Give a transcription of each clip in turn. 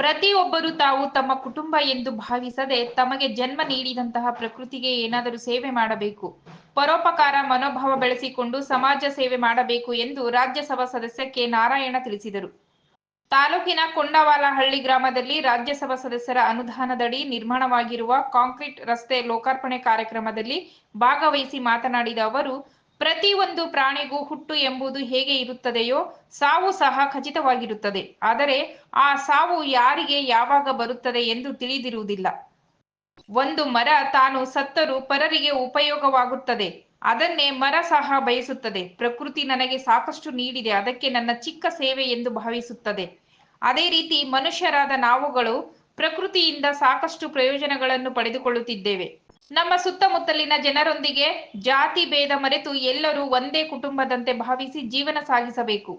ಪ್ರತಿಯೊಬ್ಬರು ತಾವು ತಮ್ಮ ಕುಟುಂಬ ಎಂದು ಭಾವಿಸದೆ ತಮಗೆ ಜನ್ಮ ನೀಡಿದಂತಹ ಪ್ರಕೃತಿಗೆ ಏನಾದರೂ ಸೇವೆ ಮಾಡಬೇಕು. ಪರೋಪಕಾರ ಮನೋಭಾವ ಬೆಳೆಸಿಕೊಂಡು ಸಮಾಜ ಸೇವೆ ಮಾಡಬೇಕು ಎಂದು ರಾಜ್ಯಸಭಾ ಸದಸ್ಯ ಕೆ. ನಾರಾಯಣ ತಿಳಿಸಿದರು. ತಾಲೂಕಿನ ಕೊಂಡವಾಲಹಳ್ಳಿ ಗ್ರಾಮದಲ್ಲಿ ರಾಜ್ಯಸಭಾ ಸದಸ್ಯರ ಅನುದಾನದಡಿ ನಿರ್ಮಾಣವಾಗಿರುವ ಕಾಂಕ್ರೀಟ್ ರಸ್ತೆ ಲೋಕಾರ್ಪಣೆ ಕಾರ್ಯಕ್ರಮದಲ್ಲಿ ಭಾಗವಹಿಸಿ ಮಾತನಾಡಿದ ಅವರು ಪ್ರತಿಯೊಂದು ಪ್ರಾಣಿಗೂ ಹುಟ್ಟು ಎಂಬುದು ಹೇಗೆ ಇರುತ್ತದೆಯೋ ಸಾವು ಸಹ ಖಚಿತವಾಗಿರುತ್ತದೆ. ಆದರೆ ಆ ಸಾವು ಯಾರಿಗೆ ಯಾವಾಗ ಬರುತ್ತದೆ ಎಂದು ತಿಳಿದಿರುವುದಿಲ್ಲ. ಒಂದು ಮರ ತಾನು ಸತ್ತರೂ ಪರರಿಗೆ ಉಪಯೋಗವಾಗುತ್ತದೆ. ಅದನ್ನೇ ಮರ ಸಹ ಬಯಸುತ್ತದೆ. ಪ್ರಕೃತಿ ನನಗೆ ಸಾಕಷ್ಟು ನೀಡಿದೆ. ಅದಕ್ಕೆ ನನ್ನ ಚಿಕ್ಕ ಸೇವೆ ಎಂದು ಭಾವಿಸುತ್ತದೆ. ಅದೇ ರೀತಿ ಮನುಷ್ಯರಾದ ನಾವುಗಳು ಪ್ರಕೃತಿಯಿಂದ ಸಾಕಷ್ಟು ಪ್ರಯೋಜನಗಳನ್ನು ಪಡೆದುಕೊಳ್ಳುತ್ತಿದ್ದೇವೆ. ನಮ್ಮ ಸುತ್ತಮುತ್ತಲಿನ ಜನರೊಂದಿಗೆ ಜಾತಿ ಭೇದ ಮರೆತು ಎಲ್ಲರೂ ಒಂದೇ ಕುಟುಂಬದಂತೆ ಭಾವಿಸಿ ಜೀವನ ಸಾಗಿಸಬೇಕು.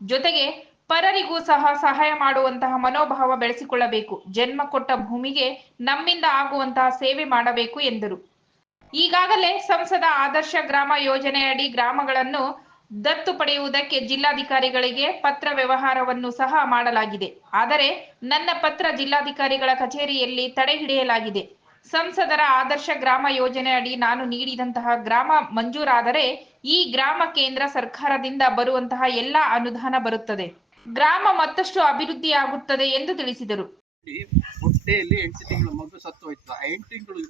ಜೊತೆಗೆ ಪರರಿಗೂ ಸಹ ಸಹಾಯ ಮಾಡುವಂತಹ ಮನೋಭಾವ ಬೆಳೆಸಿಕೊಳ್ಳಬೇಕು. ಜನ್ಮ ಕೊಟ್ಟ ಭೂಮಿಗೆ ನಮ್ಮಿಂದ ಆಗುವಂತಹ ಸೇವೆ ಮಾಡಬೇಕು ಎಂದರು. ಈಗಾಗಲೇ ಸಂಸದ ಆದರ್ಶ ಗ್ರಾಮ ಯೋಜನೆಯಡಿ ಗ್ರಾಮಗಳನ್ನು ದತ್ತು ಪಡೆಯುವುದಕ್ಕೆ ಜಿಲ್ಲಾಧಿಕಾರಿಗಳಿಗೆ ಪತ್ರ ವ್ಯವಹಾರವನ್ನು ಸಹ ಮಾಡಲಾಗಿದೆ. ಆದರೆ ನನ್ನ ಪತ್ರ ಜಿಲ್ಲಾಧಿಕಾರಿಗಳ ಕಚೇರಿಯಲ್ಲಿ ತಡೆ ಹಿಡಿಯಲಾಗಿದೆ. ಸಂಸದರ ಆದರ್ಶ ಗ್ರಾಮ ಯೋಜನೆ ಅಡಿ ನಾನು ನೀಡಿದಂತಹ ಗ್ರಾಮ ಮಂಜೂರಾದರೆ ಈ ಗ್ರಾಮ ಕೇಂದ್ರ ಸರ್ಕಾರದಿಂದ ಬರುವಂತಹ ಎಲ್ಲ ಅನುದಾನ ಬರುತ್ತದೆ. ಗ್ರಾಮ ಮತ್ತಷ್ಟು ಅಭಿವೃದ್ಧಿಯಾಗುತ್ತದೆ ಎಂದು ತಿಳಿಸಿದರು. ಹೊಟ್ಟೆಯಲ್ಲಿ ಎಂಟು ತಿಂಗಳು ಮಗು ಸತ್ತು ಹೋಯ್ತು. ಆ ಎಂಟು ತಿಂಗಳು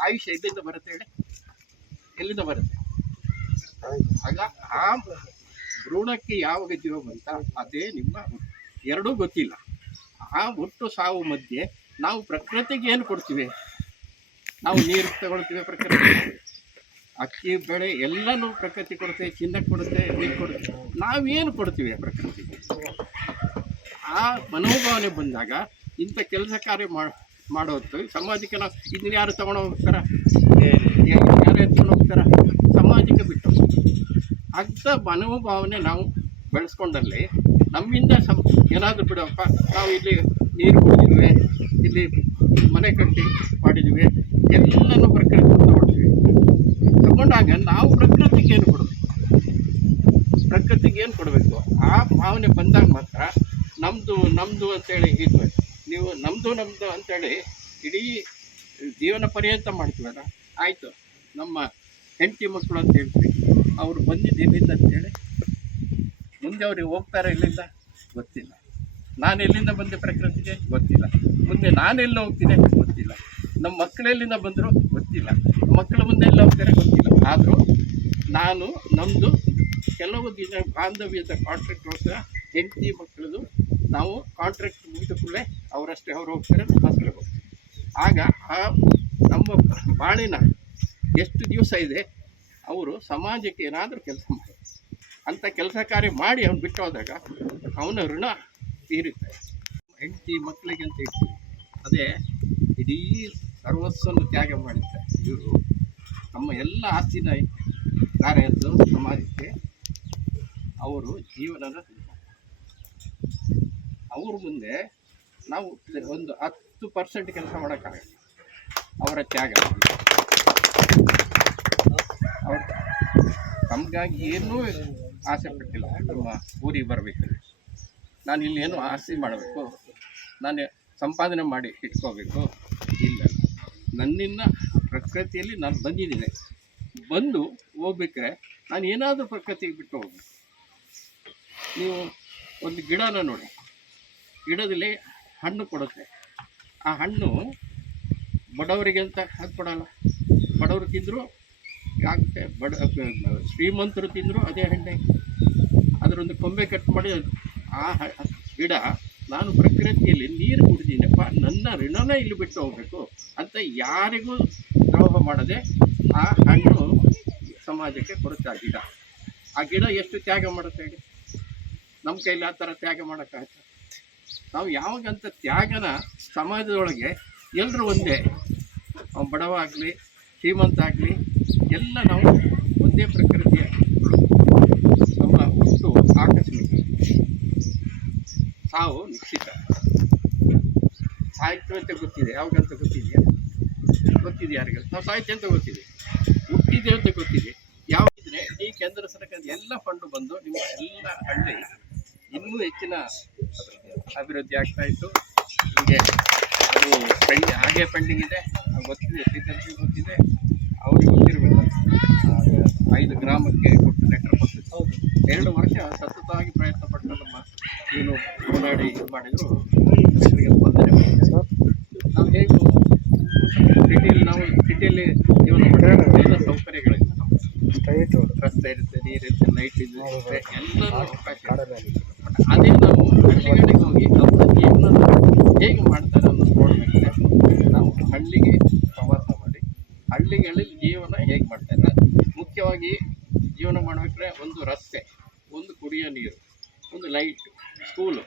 ಆಯುಷ್ಯ ಎಲ್ಲಿಂದ ಬರುತ್ತೆ ಹೇಳಿ? ಎಲ್ಲಿಂದ ಬರುತ್ತೆ? ಆಗ ಆ ಭ್ರೂಣಕ್ಕೆ ಯಾವಾಗ ಜೀವ ಬಂತ? ಅದೇ ನಿಮ್ಮ. ಎರಡೂ ಗೊತ್ತಿಲ್ಲ. ಆ ಒಟ್ಟು ಸಾವು ಮಧ್ಯೆ ನಾವು ಪ್ರಕೃತಿಗೆ ಏನು ಕೊಡ್ತೀವಿ? ನಾವು ನೀರು ತಗೊಳ್ತೀವಿ ಪ್ರಕೃತಿ. ಅಕ್ಕಿ, ಬೆಳೆ ಎಲ್ಲನೂ ಪ್ರಕೃತಿ ಕೊಡುತ್ತೆ, ಚಿನ್ನ ಕೊಡುತ್ತೆ, ನೀರು ಕೊಡುತ್ತೆ. ನಾವೇನು ಕೊಡ್ತೀವಿ ಪ್ರಕೃತಿ ಆ ಮನೋಭಾವನೆ ಬಂದಾಗ ಇಂಥ ಕೆಲಸ ಕಾರ್ಯ ಮಾಡ್ ಮಾಡೋದು, ಸಮಾಜಕ್ಕೆ ನಾವು ಇದನ್ನ ಯಾರು ತಗೊಂಡು ಹೋಗ್ತಾರ? ಯಾರು ಎತ್ಕೊಂಡು ಹೋಗ್ತಾರ? ಸಮಾಜಕ್ಕೆ ಬಿಟ್ಟು ಅಂಥ ಮನೋಭಾವನೆ ನಾವು ಬೆಳೆಸ್ಕೊಂಡಲ್ಲಿ ನಮ್ಮಿಂದ ಸಮ, ಏನಾದರೂ ಬಿಡಪ್ಪ, ನಾವು ಇಲ್ಲಿ ನೀರು ಕುಡಿದಿದ್ವಿ ಇಲ್ಲಿ ಮನೆ ಕಟ್ಟಿ ಮಾಡಿದ್ವಿ. ಎಲ್ಲನೂ ಪ್ರಕೃತಿ ತಗೊಳ್ತೀವಿ ತಗೊಂಡಾಗ ನಾವು ಪ್ರಕೃತಿಗೆ ಏನು ಕೊಡಬೇಕು? ಪ್ರಕೃತಿಗೆ ಏನು ಕೊಡಬೇಕು? ಆ ಭಾವನೆ ಬಂದಾಗ ಮಾತ್ರ ನಮ್ಮದು ನಮ್ಮದು ಅಂತೇಳಿ ಇದು. ನೀವು ನಮ್ಮದು ನಮ್ಮದು ಅಂತೇಳಿ ಇಡೀ ಜೀವನ ಪರ್ಯಂತ ಮಾಡ್ತೀವಲ್ಲ? ಆಯಿತು. ನಮ್ಮ ಹೆಂಡತಿ ಮಕ್ಕಳು ಅಂತ ಹೇಳ್ತೀವಿ. ಅವರು ಬಂದಿದ್ದು ಎಲ್ಲಿಂದ ಅಂತೇಳಿ ಮುಂದೆ ಅವ್ರಿಗೆ ಹೋಗ್ತಾರೆ ಇಲ್ಲಿಂದ? ಗೊತ್ತಿಲ್ಲ. ನಾನು ಎಲ್ಲಿಂದ ಬಂದೆ ಪ್ರಕೃತಿಗೆ? ಗೊತ್ತಿಲ್ಲ. ಮುಂದೆ ನಾನು ಎಲ್ಲಿ ಹೋಗ್ತೀನಿ? ಗೊತ್ತಿಲ್ಲ. ನಮ್ಮ ಮಕ್ಕಳೆಲ್ಲಿಂದ ಬಂದರು? ಗೊತ್ತಿಲ್ಲ. ಮಕ್ಕಳು ಮುಂದೆ ಎಲ್ಲ ಹೋಗ್ತಾರೆ? ಗೊತ್ತಿಲ್ಲ. ಆದರೂ ನಾನು ನಮ್ಮದು ಕೆಲವು ದಿನ ಬಾಂಧವ್ಯದ ಕಾಂಟ್ರಾಕ್ಟ್ಗೋಸ್ಕರ ಹೆಂಡತಿ ಮಕ್ಕಳದು ನಾವು ಕಾಂಟ್ರಾಕ್ಟ್ ಮುಗಿದ ಕೂಡಲೇ ಅವರಷ್ಟೇ ಅವ್ರು ಹೋಗ್ತಾರೆ ಮಕ್ಕಳು ಹೋಗ್ತಾರೆ. ಆಗ ಆ ನಮ್ಮ ಬಾಳಿನ ಎಷ್ಟು ದಿವಸ ಇದೆ, ಅವರು ಸಮಾಜಕ್ಕೆ ಏನಾದರೂ ಕೆಲಸ ಮಾಡಿ. ಅಂಥ ಕೆಲಸ ಕಾರ್ಯ ಮಾಡಿ ಅವ್ನು ಬಿಟ್ಟು ಹೋದಾಗ ಅವನ ಋಣ ತೀರುತ್ತೆ. ಹೆಂಡತಿ ಮಕ್ಕಳಿಗೆ ಅಂತ ಇರ್ತೀವಿ ಅದೇ ಇಡೀ ಸರ್ವಸ್ವನ್ನು ತ್ಯಾಗ ಮಾಡಿದ್ದಾರೆ ಇವರು. ನಮ್ಮ ಎಲ್ಲ ಆಸ್ತಿನ ಕಾರ್ಯದ್ದು ಸಮಾಜಕ್ಕೆ ಅವರು ಜೀವನದ ಅವ್ರ ಮುಂದೆ ನಾವು ಒಂದು ಹತ್ತು ಪರ್ಸೆಂಟ್ ಕೆಲಸ ಮಾಡೋಕ್ಕಾಗಲ್ಲ. ಅವರ ತ್ಯಾಗ. ಅವ್ರ ತಮಗಾಗಿ ಏನೂ ಆಸೆ ಪಟ್ಟಿಲ್ಲ. ನಮ್ಮ ಊರಿಗೆ ಬರಬೇಕಾದ್ರೆ. ನಾನು ಇಲ್ಲಿ ಏನು ಆಸ್ತಿ ಮಾಡಬೇಕು, ನಾನು ಸಂಪಾದನೆ ಮಾಡಿ ಇಟ್ಕೋಬೇಕು, ಇಲ್ಲ. ನನ್ನಿಂದ ಪ್ರಕೃತಿಯಲ್ಲಿ ನಾನು ಬಂದಿದ್ದೀನಿ. ಬಂದು ಹೋಗ್ಬೇಕ್ರೆ ನಾನು ಏನಾದರೂ ಪ್ರಕೃತಿಗೆ ಬಿಟ್ಟು ಹೋಗ್ಬೇಕು. ನೀವು ಒಂದು ಗಿಡನ ನೋಡಿ. ಗಿಡದಲ್ಲಿ ಹಣ್ಣು ಕೊಡುತ್ತೆ. ಆ ಹಣ್ಣು ಬಡವರಿಗೆ ಅಂತ ಅದು ಕೊಡಲ್ಲ. ಬಡವರು ತಿಂದರೂ ಆಗುತ್ತೆ ಬಡ ಶ್ರೀಮಂತರು ತಿಂದರೂ ಅದೇ ಹಣ್ಣೆ. ಅದರೊಂದು ಕೊಂಬೆ ಕಟ್ ಮಾಡಿ ಆ ಗಿಡ ನಾನು ಪ್ರಕೃತಿಯಲ್ಲಿ ನೀರು ಕುಡಿದಿನಪ್ಪ ನನ್ನ ಋಣನ ಇಲ್ಲಿ ಬಿಟ್ಟು ಹೋಗಬೇಕು ಅಂತ ಯಾರಿಗೂ ದ್ರೋಹ ಮಾಡದೆ ಆ ಹಣ್ಣು ಸಮಾಜಕ್ಕೆ ಕೊಡುತ್ತೆ ಆ ಗಿಡ ಆ ಗಿಡ ಎಷ್ಟು ತ್ಯಾಗ ಮಾಡುತ್ತೆ ಹೇಳಿ? ನಮ್ಮ ಕೈಲಿ ಆ ಥರ ತ್ಯಾಗ ಮಾಡೋಕ್ಕಾಗತ್ತೆ? ನಾವು ಯಾವಾಗಂತ ತ್ಯಾಗನ ಸಮಾಜದೊಳಗೆ ಎಲ್ಲರೂ ಒಂದೇ. ಬಡವ ಆಗಲಿ, ಶ್ರೀಮಂತ ಆಗಲಿ, ಎಲ್ಲ ನಾವು ಒಂದೇ ಪ್ರಕೃತಿಯ ನಮ್ಮ ಹುಟ್ಟು ಆಕಸ್ಮಿಕ ಸಾವು ನಿಶ್ಚಿತ. ಸಾಹಿತ್ಯ ಅಂತ ಗೊತ್ತಿದೆ ಯಾವಾಗಂತ ಗೊತ್ತಿದೆಯಾ ಗೊತ್ತಿದೆ? ಯಾರಿಗೆ ನಾವು ಸಾಹಿತ್ಯ ಅಂತ ಗೊತ್ತಿದೆ. ಹುಟ್ಟಿದೆ ಅಂತ ಗೊತ್ತಿದೆ. ಯಾವ ಇದ್ರೆ ಈ ಕೇಂದ್ರ ಸರ್ಕಾರದ ಎಲ್ಲ ಫಂಡು ಬಂದು ನಿಮ್ಮ ಎಲ್ಲ ಹಳ್ಳಿ ಇನ್ನೂ ಹೆಚ್ಚಿನ ಅಭಿವೃದ್ಧಿ ಆಗ್ತಾ ಇತ್ತು. ಹೀಗೆ ಅದು ಪೆಂಡ್ ಹಾಗೆ ಪೆಂಡಿಂಗ್ ಇದೆ. ಗೊತ್ತಿದೆ ಟೀಚರ್ಸ್ಗೆ ಗೊತ್ತಿದೆ. ಅವ್ರಿಗೆ ಗೊತ್ತಿರಬೇಕು. ಐದು ಗ್ರಾಮಕ್ಕೆ ಕೊಟ್ಟು ಲೆಟರ್ ಕೊಟ್ಟಿತ್ತು ಎರಡು ವರ್ಷ ಸತತವಾಗಿ ಪ್ರಯತ್ನ ಪಟ್ಟು ನಮ್ಮ ಏನು ಓಡಾಡಿ ಇದು ಮಾಡಿದ್ರು. ನಾವು ಹೇಗೆ ಸಿಟಿಯಲ್ಲಿ ನಾವು ಸಿಟಿಯಲ್ಲಿ ಜೀವನ ಮಾಡಿದ್ರೆ ಎಲ್ಲ ಸೌಕರ್ಯಗಳಿದೆ. ರಸ್ತೆ ಇರುತ್ತೆ ನೀರಿರುತ್ತೆ ಲೈಟ್ ಇದೆ. ಇದೆ. ಅದೇ ನಾವು ಹಳ್ಳಿಗಳಿಗೆ ಹೋಗಿ ಅವರ ಜೀವನ ಹೇಗೆ ಮಾಡ್ತಾರೆ ಅನ್ನೋದು ನೋಡ್ಬೇಕಾದ್ರೆ ನಾವು ಹಳ್ಳಿಗೆ ಪ್ರವಾಸ ಮಾಡಿ ಹಳ್ಳಿಗಳಲ್ಲಿ ಜೀವನ ಹೇಗೆ ಮಾಡ್ತಾರೆ ಮುಖ್ಯವಾಗಿ ಜೀವನ ಮಾಡಬೇಕಾದ್ರೆ ಒಂದು ರಸ್ತೆ ಒಂದು ಕುಡಿಯೋ ನೀರು ಒಂದು ಲೈಟ್ ಸ್ಕೂಲು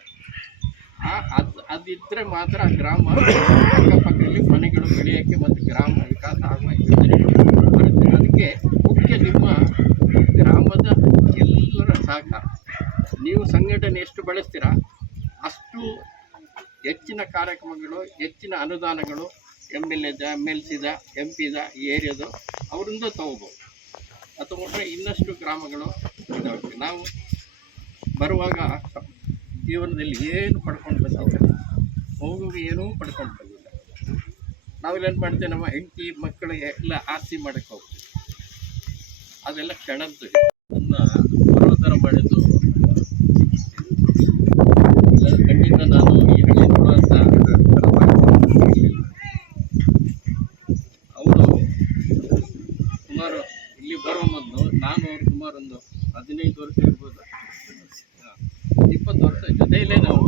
ಅದು ಅದಿದ್ದರೆ ಮಾತ್ರ ಆ ಗ್ರಾಮ ಅಕ್ಕಪಕ್ಕದಲ್ಲಿ ಮನೆಗಳು ಬೆಳೆಯೋಕ್ಕೆ ಮತ್ತು ಗ್ರಾಮ ವಿಕಾಸ ಆಗುವ ಅದಕ್ಕೆ ಮುಖ್ಯ ನಿಮ್ಮ ಗ್ರಾಮದ ಎಲ್ಲರ ಸಹಕಾರ. ನೀವು ಸಂಘಟನೆ ಎಷ್ಟು ಬಳಸ್ತೀರಾ? ಅಷ್ಟು ಹೆಚ್ಚಿನ ಕಾರ್ಯಕ್ರಮಗಳು, ಹೆಚ್ಚಿನ ಅನುದಾನಗಳು ಎಂ ಎಲ್ ಎದ ಎಂ ಎಲ್ ಸಿದ ಎಂ ಪಿದ ಈ ಏರಿಯಾದು ಅವರಿಂದ ತಗೋಬೋದು. ಅದು ತಗೊಂಡ್ರೆ ಇನ್ನಷ್ಟು ಗ್ರಾಮಗಳು ನಾವು ಬರುವಾಗ ಜೀವನದಲ್ಲಿ ಏನು ಪಡ್ಕೊಂಡು ಬಂದಿಲ್ಲ ಮಗುವಿಗೆ ಏನೂ ಪಡ್ಕೊಂಡು ಬಂದಿಲ್ಲ. ಏನು ಮಾಡ್ತೇವೆ? ನಮ್ಮ ಹೆಂಡತಿ ಮಕ್ಕಳಿಗೆ ಎಲ್ಲ ಆಸ್ತಿ ಮಾಡಕ್ಕೆ ಹೋಗ್ತೀವಿ. ಅದೆಲ್ಲ ಕ್ಷಣದ್ದು. ನನ್ನ ಬರೋ ಥರ ಮಾಡಿದ್ದು ಖಂಡಿತ ನಾನು ಈ ಹಳ್ಳಿ ನೋಡುವಂಥ ಅವರು ಸುಮಾರು ಇಲ್ಲಿ ಬರೋ ಮೊದಲು ನಾನು ಅವ್ರು ಸುಮಾರು ಒಂದು ಹದಿನೈದು ವರ್ಷ ಇರ್ಬೋದು. ಇಪ್ಪತ್ತು ವರ್ಷ ಜೊತೆಯಲ್ಲೇ ನಾವು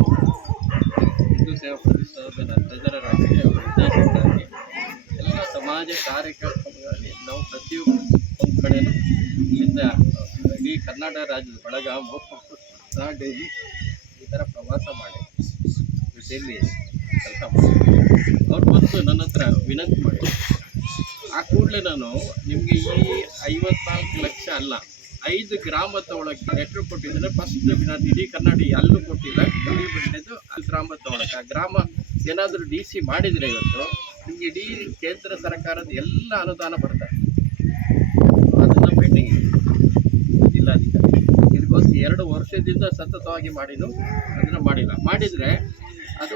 ಹಿಂದೂ ಸೇವಾ ಪ್ರತಿಷ್ಠಾನದ ಟ್ರೆಜರರಾಗಿ ನಿರ್ದೇಶಕರಾಗಿ ಎಲ್ಲ ಸಮಾಜ ಕಾರ್ಯಕ್ರಮಗಳಲ್ಲಿ ನಾವು ಪ್ರತಿಯೊಬ್ಬರು ಒಂದು ಕಡೆನೂ ಇಲ್ಲಿಂದ ಇಡೀ ಕರ್ನಾಟಕ ರಾಜ್ಯದ ಬೆಳಗಾವಿ ಸಹ ಡೈಲಿ ಈ ಥರ ಪ್ರವಾಸ ಮಾಡಿ ಜೊತೆಯಲ್ಲಿ ಕೆಲಸ ಅವ್ರು ಬಂದು ನನ್ನ ಹತ್ರ ವಿನಂತಿ ಮಾಡಿ, ಆ ಕೂಡಲೇ ನಾನು ನಿಮಗೆ ಈ ಐವತ್ನಾಲ್ಕು ಲಕ್ಷ ಅಲ್ಲ ಐದು ಗ್ರಾಮದ ಒಳಗೆ ಲೆಟ್ರ್ ಕೊಟ್ಟಿದ್ರೆ ಫಸ್ಟ್ ನಾನು ಇಡೀ ಕರ್ನಾಟಕ ಎಲ್ಲೂ ಕೊಟ್ಟಿಲ್ಲ ಬಿಟ್ಟಿದ್ದು ಅಲ್ಲಿ ಗ್ರಾಮದ ಒಳಗೆ. ಆ ಗ್ರಾಮ ಏನಾದರೂ ಡಿ ಸಿ ಮಾಡಿದರೆ ಇವತ್ತು ನಿಮ್ಗೆ ಇಡೀ ಕೇಂದ್ರ ಸರ್ಕಾರದ ಎಲ್ಲ ಅನುದಾನ ಬರ್ತದೆ. ಅದನ್ನು ಪೆಂಡಿಂಗ್ ಜಿಲ್ಲಾಧಿಕಾರಿ. ಇದಕ್ಕೋಸ್ಕರ ಎರಡು ವರ್ಷದಿಂದ ಸತತವಾಗಿ ಮಾಡಿದ್ದು ಅದನ್ನು ಮಾಡಿಲ್ಲ. ಮಾಡಿದರೆ ಅದು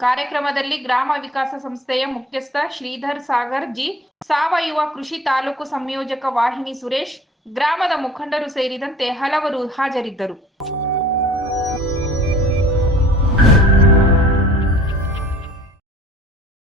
ಕಾರ್ಯಕ್ರಮದಲ್ಲಿ ಗ್ರಾಮ ವಿಕಾಸ ಸಂಸ್ಥೆಯ ಮುಖ್ಯಸ್ಥ ಶ್ರೀಧರ್ ಸಾಗರ್ ಜಿ, ಸಾವಯವ ಕೃಷಿ ತಾಲೂಕು ಸಂಯೋಜಕ ವಾಹಿನಿ ಸುರೇಶ್ ಗ್ರಾಮದ ಮುಖಂಡರು ಸೇರಿದಂತೆ ಹಲವರು ಹಾಜರಿದ್ದರು.